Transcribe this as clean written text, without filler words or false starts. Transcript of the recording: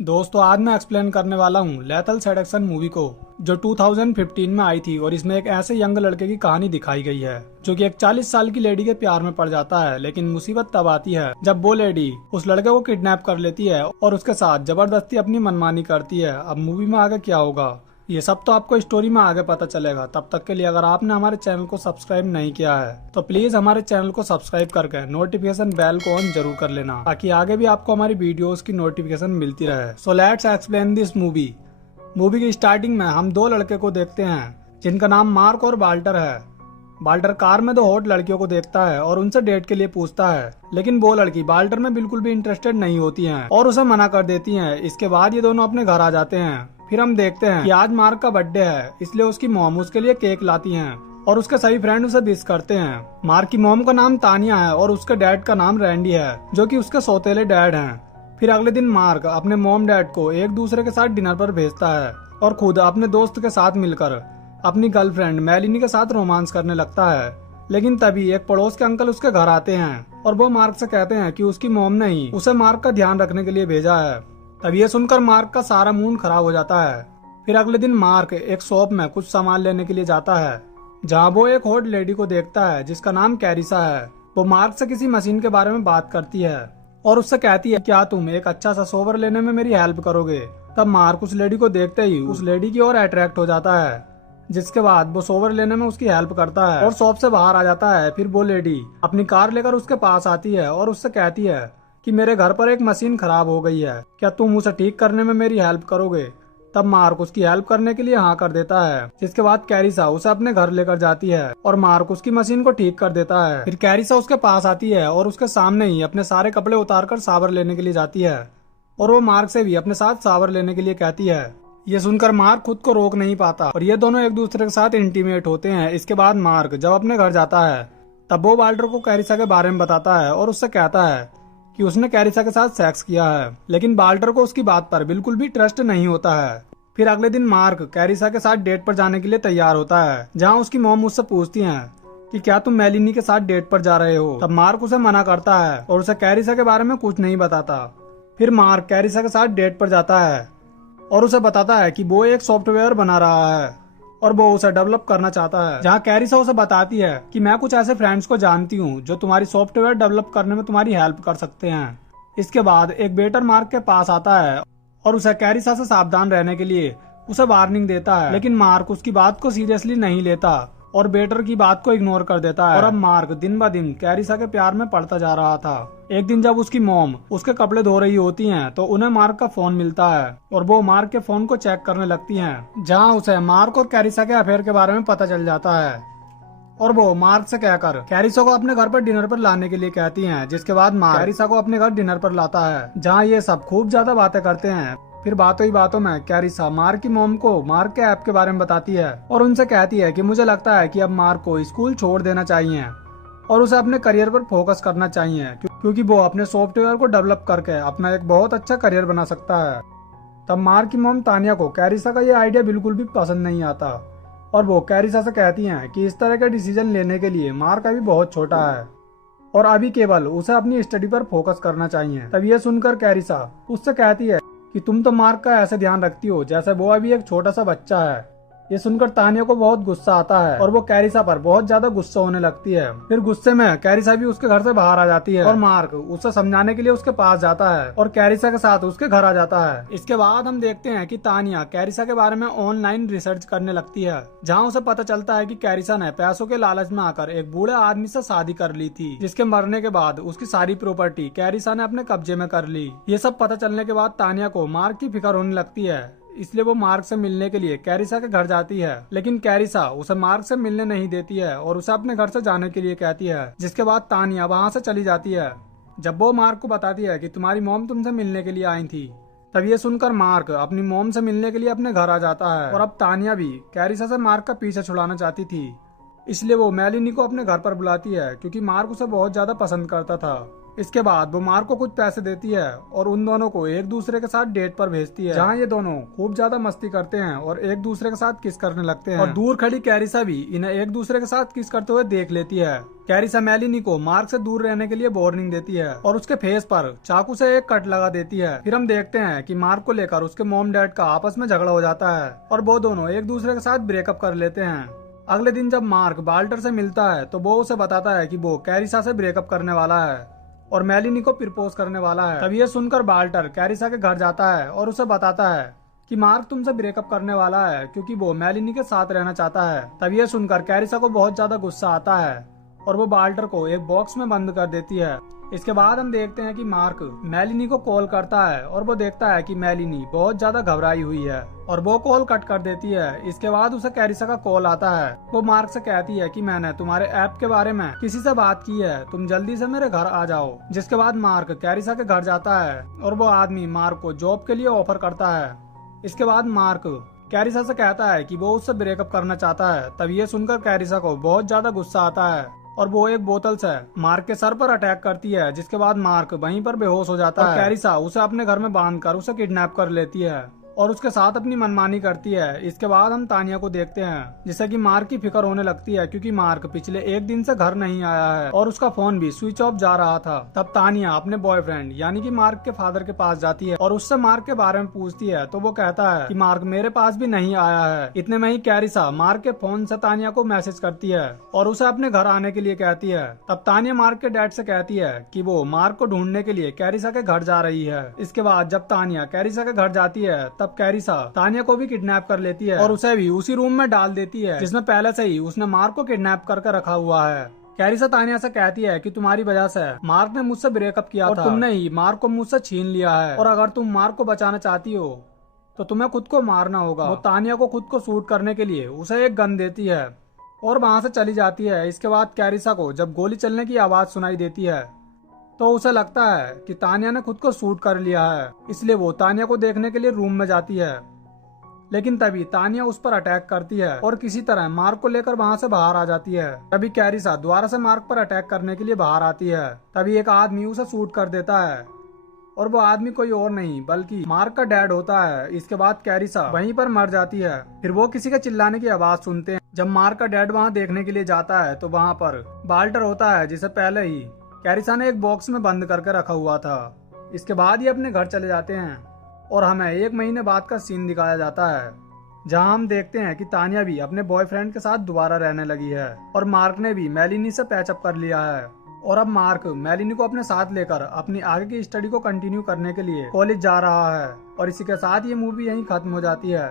दोस्तों आज मैं एक्सप्लेन करने वाला हूँ लेथल सेडक्शन मूवी को, जो 2015 में आई थी और इसमें एक ऐसे यंग लड़के की कहानी दिखाई गई है जो कि एक 40 साल की लेडी के प्यार में पड़ जाता है। लेकिन मुसीबत तब आती है जब वो लेडी उस लड़के को किडनैप कर लेती है और उसके साथ जबरदस्ती अपनी मनमानी करती है। अब मूवी में आगे क्या होगा ये सब तो आपको स्टोरी में आगे पता चलेगा। तब तक के लिए अगर आपने हमारे चैनल को सब्सक्राइब नहीं किया है तो प्लीज हमारे चैनल को सब्सक्राइब करके नोटिफिकेशन बेल को ऑन जरूर कर लेना, ताकि आगे भी आपको हमारी वीडियोस की नोटिफिकेशन मिलती रहे। So let's explain this movie. Movie की स्टार्टिंग में हम दो लड़के को देखते हैं जिनका नाम मार्क और वाल्टर है। वाल्टर कार में दो हॉट लड़कियों को देखता है और उनसे डेट के लिए पूछता है, लेकिन वो लड़की वाल्टर में बिल्कुल भी इंटरेस्टेड नहीं होती हैं और उसे मना कर देती हैं। इसके बाद ये दोनों अपने घर आ जाते हैं। फिर हम देखते हैं कि आज मार्क का बर्थडे है, इसलिए उसकी मॉम उसके लिए केक लाती हैं और उसके सभी फ्रेंड उसे विश करते हैं। मार्क की मॉम का नाम तानिया है और उसके डैड का नाम रैंडी है, जो कि उसके सौतेले डैड हैं। फिर अगले दिन मार्क अपने मॉम डैड को एक दूसरे के साथ डिनर पर भेजता है और खुद अपने दोस्त के साथ मिलकर अपनी गर्लफ्रेंड मेलिनी के साथ रोमांस करने लगता है। लेकिन तभी एक पड़ोस के अंकल उसके घर आते हैं और वो मार्क से कहते हैं कि उसकी मॉम ने ही उसे मार्क का ध्यान रखने के लिए भेजा है। तब ये सुनकर मार्क का सारा मूड खराब हो जाता है। फिर अगले दिन मार्क एक शॉप में कुछ सामान लेने के लिए जाता है, जहाँ वो एक हॉट लेडी को देखता है जिसका नाम कैरिसा है। वो मार्क से किसी मशीन के बारे में बात करती है और उससे कहती है क्या तुम एक अच्छा सा सोवर लेने में मेरी हेल्प करोगे। तब मार्क उस लेडी को देखते ही उस लेडी की ओर अट्रैक्ट हो जाता है, जिसके बाद वो सोवर लेने में उसकी हेल्प करता है और शॉप से बाहर आ जाता है। फिर वो लेडी अपनी कार लेकर उसके पास आती है और उससे कहती है कि मेरे घर पर एक मशीन खराब हो गई है, क्या तुम उसे ठीक करने में मेरी हेल्प करोगे। तब मार्क उसकी हेल्प करने के लिए हाँ कर देता है, जिसके बाद कैरिसा उसे अपने घर लेकर जाती है और मार्क उसकी मशीन को ठीक कर देता है। फिर कैरिसा उसके पास आती है और उसके सामने ही अपने सारे कपड़े उतारकर शावर लेने के लिए जाती है और वो मार्क से भी अपने साथ शावर लेने के लिए कहती है। ये सुनकर मार्क खुद को रोक नहीं पाता और ये दोनों एक दूसरे के साथ इंटीमेट होते हैं। इसके बाद मार्क जब अपने घर जाता है तब वो वाल्टर को कैरिसा के बारे में बताता है और उससे कहता है कि उसने कैरिसा के साथ सेक्स किया है, लेकिन वाल्टर को उसकी बात पर बिल्कुल भी ट्रस्ट नहीं होता है। फिर अगले दिन मार्क कैरिसा के साथ डेट पर जाने के लिए तैयार होता है, जहां उसकी मॉम उससे पूछती है कि क्या तुम मेलिनी के साथ डेट पर जा रहे हो। तब मार्क उसे मना करता है और उसे कैरिसा के बारे में कुछ नहीं बताता। फिर मार्क कैरिसा के साथ डेट पर जाता है और उसे बताता है कि वो एक सॉफ्टवेयर बना रहा है और वो उसे डेवलप करना चाहता है, जहाँ कैरिसा उसे बताती है कि मैं कुछ ऐसे फ्रेंड्स को जानती हूँ जो तुम्हारी सॉफ्टवेयर डेवलप करने में तुम्हारी हेल्प कर सकते हैं। इसके बाद एक वेटर मार्क के पास आता है और उसे कैरिसा से सावधान रहने के लिए उसे वार्निंग देता है, लेकिन मार्क उसकी बात को सीरियसली नहीं लेता और बेटर की बात को इग्नोर कर देता है। और अब मार्क दिन ब दिन कैरिसा के प्यार में पड़ता जा रहा था। एक दिन जब उसकी मॉम उसके कपड़े धो रही होती हैं तो उन्हें मार्क का फोन मिलता है और वो मार्क के फोन को चेक करने लगती हैं, जहां उसे मार्क और कैरिसा के अफेयर के बारे में पता चल जाता है और वो मार्क से कहकर कैरिसा को अपने घर पर डिनर पर लाने के लिए कहती हैं। जिसके बाद मार्क कैरिसा को अपने घर डिनर पर लाता है, जहाँ ये सब खूब ज्यादा बातें करते हैं। फिर बातों ही बातों में कैरिसा मार्क की मॉम को मार्क के ऐप के बारे में बताती है और उनसे कहती है कि मुझे लगता है कि अब मार्क को स्कूल छोड़ देना चाहिए और उसे अपने करियर पर फोकस करना चाहिए, क्योंकि वो अपने सॉफ्टवेयर को डेवलप करके अपना एक बहुत अच्छा करियर बना सकता है। तब मार्क की मॉम तानिया को कैरिसा का ये आइडिया बिल्कुल भी पसंद नहीं आता और वो कैरिसा से कहती हैं कि इस तरह के डिसीजन लेने के लिए मार्क अभी बहुत छोटा है और अभी केवल उसे अपनी स्टडी पर फोकस करना चाहिए। तब ये सुनकर कैरिसा उससे कहती है कि तुम तो मार्क का ऐसे ध्यान रखती हो जैसे वो अभी एक छोटा सा बच्चा है। ये सुनकर तानिया को बहुत गुस्सा आता है और वो कैरिसा पर बहुत ज्यादा गुस्सा होने लगती है। फिर गुस्से में कैरिसा भी उसके घर से बाहर आ जाती है और मार्क उसे समझाने के लिए उसके पास जाता है और कैरिसा के साथ उसके घर आ जाता है। इसके बाद हम देखते हैं कि तानिया कैरिसा के बारे में ऑनलाइन रिसर्च करने लगती है, जहाँ उसे पता चलता है कि कैरिसा ने पैसों के लालच में आकर एक बूढ़े आदमी से शादी कर ली थी, जिसके मरने के बाद उसकी सारी प्रॉपर्टी कैरिसा ने अपने कब्जे में कर ली। ये सब पता चलने के बाद तानिया को मार्क की फिक्र होने लगती है, इसलिए वो मार्क से मिलने के लिए कैरिसा के घर जाती है। लेकिन कैरिसा उसे मार्क से मिलने नहीं देती है और उसे अपने घर से जाने के लिए कहती है, जिसके बाद तानिया वहाँ से चली जाती है। जब वो मार्क को बताती है कि तुम्हारी मॉम तुमसे मिलने के लिए आई थी, तब ये सुनकर मार्क अपनी मॉम से मिलने के लिए अपने घर आ जाता है। और अब तानिया भी कैरिसा से मार्क का पीछा छुड़ाना चाहती थी, इसलिए वो मेलिनी को अपने घर पर बुलाती है, क्योंकि मार्क उसे बहुत ज्यादा पसंद करता था। इसके बाद वो मार्क को कुछ पैसे देती है और उन दोनों को एक दूसरे के साथ डेट पर भेजती है, जहाँ ये दोनों खूब ज्यादा मस्ती करते हैं और एक दूसरे के साथ किस करने लगते हैं। और दूर खड़ी कैरिसा भी इन्हें एक दूसरे के साथ किस करते हुए देख लेती है। कैरिसा मेलिनी को मार्क से दूर रहने के लिए वार्निंग देती है और उसके फेस पर चाकू से एक कट लगा देती है। फिर हम देखते हैं कि मार्क को लेकर उसके मॉम डैड का आपस में झगड़ा हो जाता है और वो दोनों एक दूसरे के साथ ब्रेकअप कर लेते हैं। अगले दिन जब मार्क बाल्टर से मिलता है तो वो उसे बताता है कि वो कैरिसा से ब्रेकअप करने वाला है और मेलिनी को प्रपोज करने वाला है। तब ये सुनकर बाल्टर कैरिसा के घर जाता है और उसे बताता है कि मार्क तुमसे ब्रेकअप करने वाला है क्योंकि वो मेलिनी के साथ रहना चाहता है। तब ये सुनकर कैरिसा को बहुत ज्यादा गुस्सा आता है और वो बाल्टर को एक बॉक्स में बंद कर देती है। इसके बाद हम देखते हैं कि मार्क मेलिनी को कॉल करता है और वो देखता है कि मेलिनी बहुत ज्यादा घबराई हुई है और वो कॉल कट कर देती है। इसके बाद उसे कैरिसा का कॉल आता है। वो मार्क से कहती है कि मैंने तुम्हारे ऐप के बारे में किसी से बात की है, तुम जल्दी से मेरे घर आ जाओ। जिसके बाद मार्क कैरिसा के घर जाता है और वो आदमी मार्क को जॉब के लिए ऑफर करता है। इसके बाद मार्क कैरिसा से कहता है कि वो उससे ब्रेकअप करना चाहता है। तब ये सुनकर कैरिसा को बहुत ज्यादा गुस्सा आता है और वो एक बोतल से मार्क के सर पर अटैक करती है। जिसके बाद मार्क वहीं पर बेहोश हो जाता है। कैरिसा उसे अपने घर में बांधकर उसे किडनैप कर लेती है और उसके साथ अपनी मनमानी करती है। इसके बाद हम तानिया को देखते हैं जिससे कि मार्क की फिक्र होने लगती है क्योंकि मार्क पिछले एक दिन से घर नहीं आया है और उसका फोन भी स्विच ऑफ जा रहा था। तब तानिया अपने बॉयफ्रेंड यानी कि मार्क के फादर के पास जाती है और उससे मार्क के बारे में पूछती है तो वो कहता है कि मार्क मेरे पास भी नहीं आया है। इतने में ही कैरिसा मार्क के फोन से तानिया को मैसेज करती है और उसे अपने घर आने के लिए कहती है। तब तानिया मार्क के डैड से कहती है कि वो मार्क को ढूंढने के लिए कैरिसा के घर जा रही है। इसके बाद जब तानिया कैरिसा के घर जाती है तब कैरिसा तानिया को भी किडनैप कर लेती है और उसे भी उसी रूम में डाल देती है जिसमें पहले से ही उसने मार्क को किडनैप करके रखा हुआ है। कैरिसा तानिया से कहती है कि तुम्हारी वजह से मार्क ने मुझसे ब्रेकअप किया था और तुमने ही मार्क को मुझसे छीन लिया है और अगर तुम मार्क को बचाना चाहती हो तो तुम्हें खुद को मारना होगा। वो तानिया को खुद को शूट करने के लिए उसे एक गन देती है और वहाँ से चली जाती है। इसके बाद कैरिसा को जब गोली चलने की आवाज सुनाई देती है तो उसे लगता है कि तानिया ने खुद को शूट कर लिया है, इसलिए वो तानिया को देखने के लिए रूम में जाती है। लेकिन तभी तानिया उस पर अटैक करती है और किसी तरह मार्क को लेकर वहाँ से बाहर आ जाती है। तभी कैरिसा दोबारा से मार्क पर अटैक करने के लिए बाहर आती है। तभी एक आदमी उसे शूट कर देता है और वो आदमी कोई और नहीं बल्कि मार्क का डैड होता है। इसके बाद कैरिसा वहीं पर मर जाती है। फिर वो किसी के चिल्लाने की आवाज सुनते हैं। जब मार्क का डैड वहाँ देखने के लिए जाता है तो वहाँ पर बाल्टर होता है जिसे पहले ही कैरिसा ने एक बॉक्स में बंद करके रखा हुआ था। इसके बाद ये अपने घर चले जाते हैं और हमें एक महीने बाद का सीन दिखाया जाता है जहां हम देखते हैं कि तानिया भी अपने बॉयफ्रेंड के साथ दोबारा रहने लगी है और मार्क ने भी मेलिनी से पैचअप कर लिया है और अब मार्क मेलिनी को अपने साथ लेकर अपनी आगे की स्टडी को कंटिन्यू करने के लिए कॉलेज जा रहा है। और इसी के साथ ये मूवी यहीं खत्म हो जाती है।